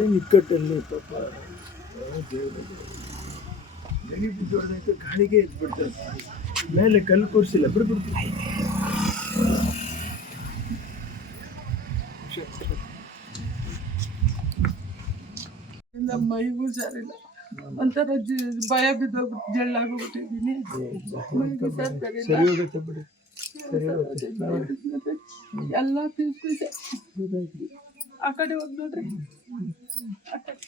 ಏನು ಇಕ್ಕಟ್ಟಲ್ಲಿ ಪಾಪ ಗಣಿ ಬಿದ್ದು ಹೊಡೆದಕ್ಕೆ ಗಾಳಿಗೆ ಎದ್ಬಿಡ್ತಾರೆ. ಮೇಲೆ ಕಲ್ಲು ಕೂರಿಸಿಲ್ಲ ಬಿಡ್ಬಿಡ್ತೀವಿ. ಮೈಗೂ ಸರಿಲ್ಲ, ಒಂಥರ ಭಯ ಬಿದ್ದೋಗ್ಬಿಟ್ಟು ಜಳ್ಳಾಗೋಗ್ಬಿಟ್ಟಿದ್ದೀನಿ. ಸರಿ ಹೋಗುತ್ತೆ ಬಿಡಿ, ಸರಿ ಹೋಗುತ್ತೆ. ಎಲ್ಲ ಪೀಸ್ ಆ ಕಡೆ ಹೋಗಿ ನೋಡ್ರಿ. ಆ ಕಡೆ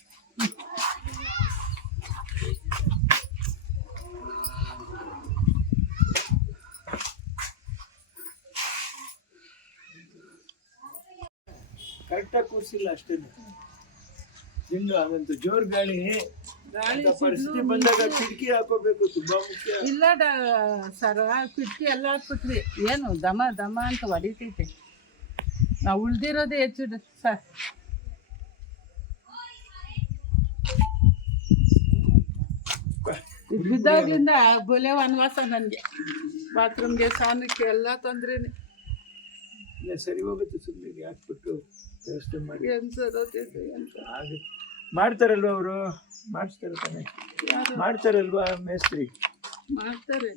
ಕರೆಕ್ಟಾಗಿ ಕೂರಿಸಿಲ್ಲ ಅಷ್ಟೇ. ದಿಂಡು ಅದಂತೂ ಜೋರು ಗಾಳಿ ಪರಿಸ್ಥಿತಿ ಬಂದಾಗ ಕಿಟಕಿ ಹಾಕೋಬೇಕು, ತುಂಬಾ ಮುಖ್ಯ. ಇಲ್ಲ ಸರ, ಕಿಟಕಿ ಎಲ್ಲ ಹಾಕ್ಬಿಟ್ರಿ, ಏನು ದಮ ದಮ ಅಂತ ಹೊಡಿತೈತೆ. ನಾವು ಉಳ್ದಿರೋದೇ ಹೆಚ್ಚು ಸರ್. ಬಿದ್ದಾಗ್ಲಿಂದ ಬೊಲೆ ವನವಾಸ ನನಗೆ. ಬಾತ್ರೂಮ್ಗೆ ಸ್ನಾನಕ್ಕೆ ಎಲ್ಲ ತೊಂದ್ರೆನೆ. ಸರಿ ಹೋಗುತ್ತೆ, ಸುಮ್ಮನೆ ಹಾಕ್ಬಿಟ್ಟು ವ್ಯವಸ್ಥೆ ಮಾಡಿ. ಏನು ಸರ್ ಅಂತ ಆಗುತ್ತೆ, ಮಾಡ್ತಾರಲ್ವ ಅವರು, ಮಾಡಿಸ್ತಾರೆ ತಾನೆ, ಮಾಡ್ತಾರಲ್ವಾ ಮೇಸ್ತ್ರಿ, ಮಾಡ್ತಾರೆ.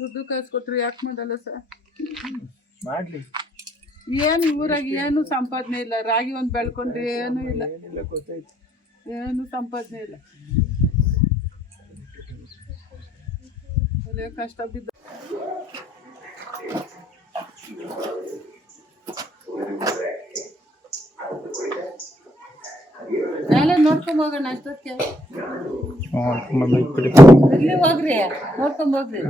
ದುಡ್ಡು ಕಾಯಿಸ್ಕೊಟ್ರು ಯಾಕೆ ಮಾಡಲ್ಲ ಸರ್? ಮಾಡ್ಲಿ. ಏನು ಊರಾಗ ಏನು ಸಂಪಾದನೆ ಇಲ್ಲ, ರಾಗಿ ಒಂದು ಬೆಳ್ಕೊಂಡ್ರೆ ಏನೂ ಇಲ್ಲ, ಏನಿಲ್ಲ ಗೊತ್ತಾಯ್ತು, ಏನು ಸಂಪಾದನೆ ಇಲ್ಲ. ಒಳ್ಳೆ ಕಷ್ಟ ಬಿದ್ದ. ನಾಳೆ ನೋಡ್ಕೊಂಡ್ ಹೋಗೋಣ ಅಷ್ಟೊತ್ತಿಗೆ. ಇಲ್ಲಿ ಹೋಗ್ರಿ, ನೋಡ್ಕೊಂಡ್ ಹೋಗ್ರಿ.